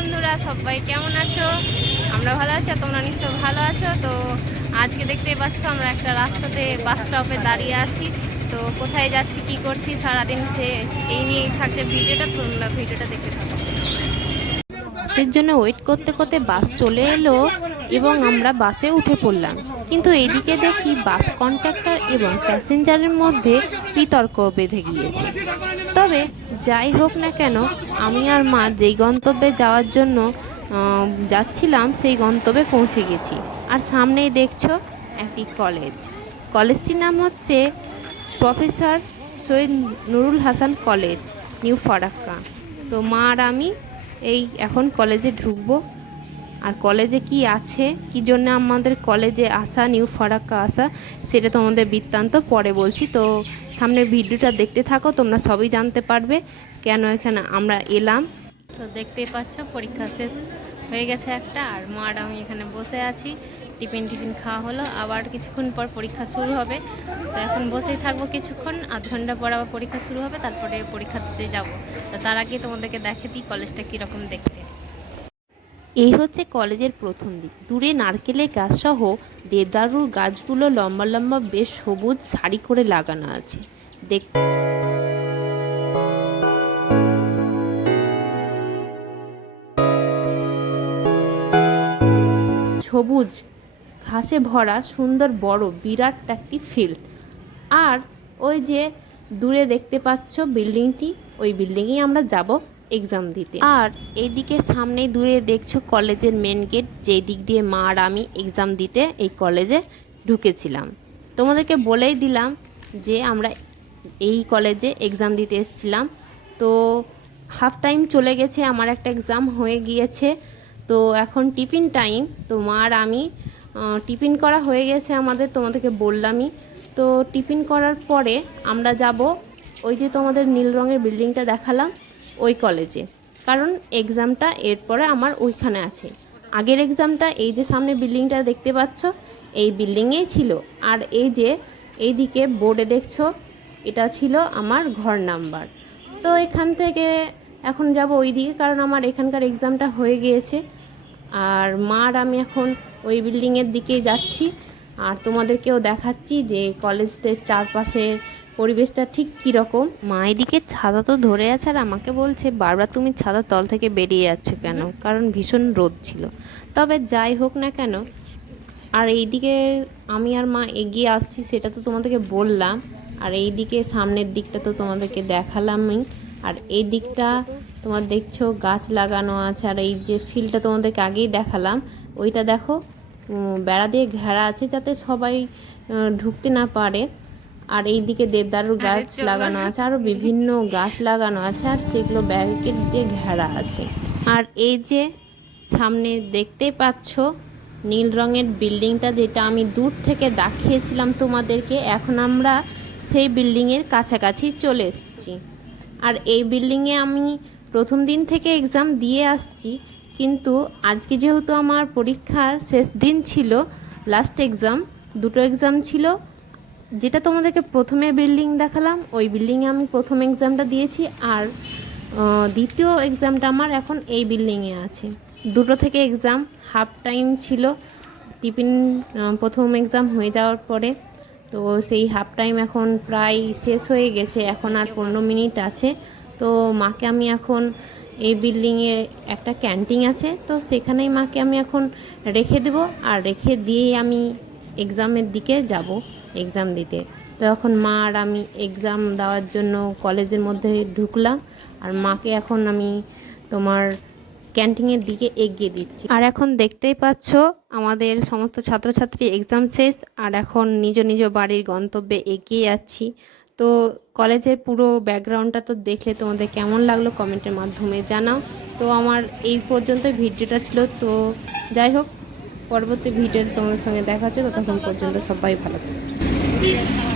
বন্ধুরা, সবাই কেমন আছো? আমরা ভালো আছি তোমরা নিশ্চয় ভালো আছো। তো আজকে দেখতে পাচ্ছ, আমরা একটা রাস্তাতে বাস স্টপে দাঁড়িয়ে আছি। তো কোথায় যাচ্ছি, কি করছি, সারাদিন সে এই নিয়েই থাকছে ভিডিওটা। তোমরা ভিডিওটা দেখতে থাকো। বাসের জন্য ওয়েট করতে করতে বাস চলে এলো এবং আমরা বাসে উঠে পড়লাম। কিন্তু এদিকে দেখি বাস কন্ট্রাক্টর এবং প্যাসেঞ্জারের মধ্যে বিতর্ক বেঁধে গিয়েছে। তবে যাই হোক না কেন, আমি আর মা যেই গন্তব্যে যাওয়ার জন্য যাচ্ছিলাম সেই গন্তব্যে পৌঁছে গেছি। আর সামনেই দেখছ একটি কলেজ কলেজটির নাম হচ্ছে professor Syed Nurul Hasan college new Farakka. তো মা আর আমি এই এখন কলেজে ঢুকবো। আর কলেজে কি আছে? কি জন্য আমাদের কলেজে আসা, নিউ ফরাক্কা আসা, সেটা তোমাদের বৃত্তান্ত পরে বলছি। তো সামনের ভিডিওটা দেখতে থাকো, তোমরা সবই জানতে পারবে কেন এখানে আমরা এলাম। তো দেখতেই পাচ্ছ, পরীক্ষা শেষ হয়ে গেছে একটা, আর মা আমি এখানে বসে আছি। টিফিন টিফিন খাওয়া হলো, আবার কিছুক্ষণ পর পরীক্ষা শুরু হবে। তো এখন বসেই থাকব কিছুক্ষণ, আধ ঘণ্টা পর আবার পরীক্ষা শুরু হবে, তারপরে পরীক্ষা দিতে যাব। তো তার আগে তোমাদেরকে দেখে দিই কলেজটা কীরকম দেখতে। এই হচ্ছে কলেজের প্রথম দিক। দূরে নারকেলের গাছ সহ দেবদারুর গাছগুলো লম্বা লম্বা বেশ সবুজ সারি করে লাগানো আছে। দেখ সবুজ ঘাসে ভরা সুন্দর বড় বিরাট একটি ফিল্ড আর ওই যে দূরে দেখতে পাচ্ছ বিল্ডিংটি, ওই বিল্ডিংয়েই আমরা যাব এক্সাম দিতে। আর এইদিকে সামনেই দূরে দেখছ কলেজের মেন গেট যেই দিক দিয়ে মা আর আমি এক্সাম দিতে এই কলেজে ঢুকেছিলাম। তোমাদেরকে বলেই দিলাম যে আমরা এই কলেজে এক্সাম দিতে এসেছিলাম। তো হাফ টাইম চলে গেছে, আমার একটা এক্সাম হয়ে গিয়েছে। তো এখন টিফিন টাইম তো মা আর আমি টিফিন করা হয়ে গেছে আমাদের, তোমাদেরকে বললামই। তো টিফিন করার পরে আমরা যাব ওই যে তোমাদের নীল রঙের বিল্ডিংটা দেখালাম, ওই কলেজে। কারণ এক্সামটা এরপরে আমার ওইখানে আছে। আগের এক্সামটা এই যে সামনে বিল্ডিংটা দেখতে পাচ্ছ, এই বিল্ডিংয়েই ছিল। আর এই যে এইদিকে বোর্ডে দেখছ, এটা ছিল আমার ঘর নাম্বার। তো এখান থেকে এখন যাব ওই দিকে কারণ আমার এখানকার এক্সামটা হয়ে গিয়েছে। আর মার আমি এখন ওই বিল্ডিংয়ের দিকেই যাচ্ছি। আর তোমাদেরকেও দেখাচ্ছি যে কলেজের চারপাশের পরিবেশটা ঠিক কীরকম। মা এদিকে ছাতা তো ধরে আছে আর আমাকে বলছে বারবার তুমি ছাতার তল থেকে বেরিয়ে যাচ্ছ কেন? কারণ ভীষণ রোদ ছিল। তবে যাই হোক না কেন আর এইদিকে আমি আর মা এগিয়ে আসছি সেটা তো তোমাদেরকে বললাম। আর এই দিকে সামনের দিকটা তো তোমাদেরকে দেখালামই। আর এই দিকটা তোমার দেখছ গাছ লাগানো আছে আর এই যে ফিল্ডটা তোমাদেরকে আগেই দেখালাম ওইটা দেখো বেড়া দিয়ে ঘেরা আছে যাতে সবাই ঢুকতে না পারে। আর এই দিকে দেবদারুর গাছ লাগানো আছে আরও বিভিন্ন গাছ লাগানো আছে আর সেগুলো ব্যারিকেড দিয়ে ঘেরা আছে। আর এই যে সামনে দেখতেই পাচ্ছ নীল রঙের বিল্ডিংটা যেটা আমি দূর থেকে দেখিয়েছিলাম তোমাদেরকে এখন আমরা সেই বিল্ডিংয়ের কাছাকাছি চলে এসেছি। আর এই বিল্ডিংয়ে আমি প্রথম দিন থেকে এক্সাম দিয়ে আসছি কিন্তু আজকে যেহেতু আমার পরীক্ষার শেষ দিন ছিল লাস্ট এক্সাম দুটো এক্সাম ছিল, যেটা তোমাদেরকে প্রথমে বিল্ডিং দেখালাম, ওই বিল্ডিংয়ে আমি প্রথম এক্সামটা দিয়েছি আর দ্বিতীয় এক্সামটা আমার এখন এই বিল্ডিংয়ে আছে। দুটো থেকে এক্সাম হাফ টাইম ছিল, টিফিন প্রথম এক্সাম হয়ে যাওয়ার পরে, তো সেই হাফ টাইম এখন প্রায় শেষ হয়ে গেছে, এখন আর পনেরো মিনিট আছে। তো মাকে আমি এখন এই বিল্ডিংয়ে একটা ক্যান্টিন আছে, তো সেখানেই মাকে আমি এখন রেখে দেব আর রেখে দিয়েই আমি এক্সামের দিকে যাব, এক্সাম দিতে। তো এখন মা আর আমি এক্সাম দেওয়ার জন্য কলেজের মধ্যে ঢুকলাম আর মাকে এখন আমি তোমার ক্যান্টিনের দিকে এগিয়ে দিচ্ছি। আর এখন দেখতেই পাচ্ছ আমাদের সমস্ত ছাত্রছাত্রী এক্সাম শেষ আর এখন নিজ নিজ বাড়ির গন্তব্যে এগিয়ে যাচ্ছি। তো কলেজের পুরো ব্যাকগ্রাউন্ডটা তো দেখলে তোমাদের কেমন লাগল কমেন্টের মাধ্যমে জানাও। তো আমার এই পর্যন্ত ভিডিওটা ছিল, তো যাই হোক, পরবর্তী ভিডিওতে তোমাদের সঙ্গে দেখা হচ্ছে, ততক্ষণ পর্যন্ত সবাই ভালো থাকবে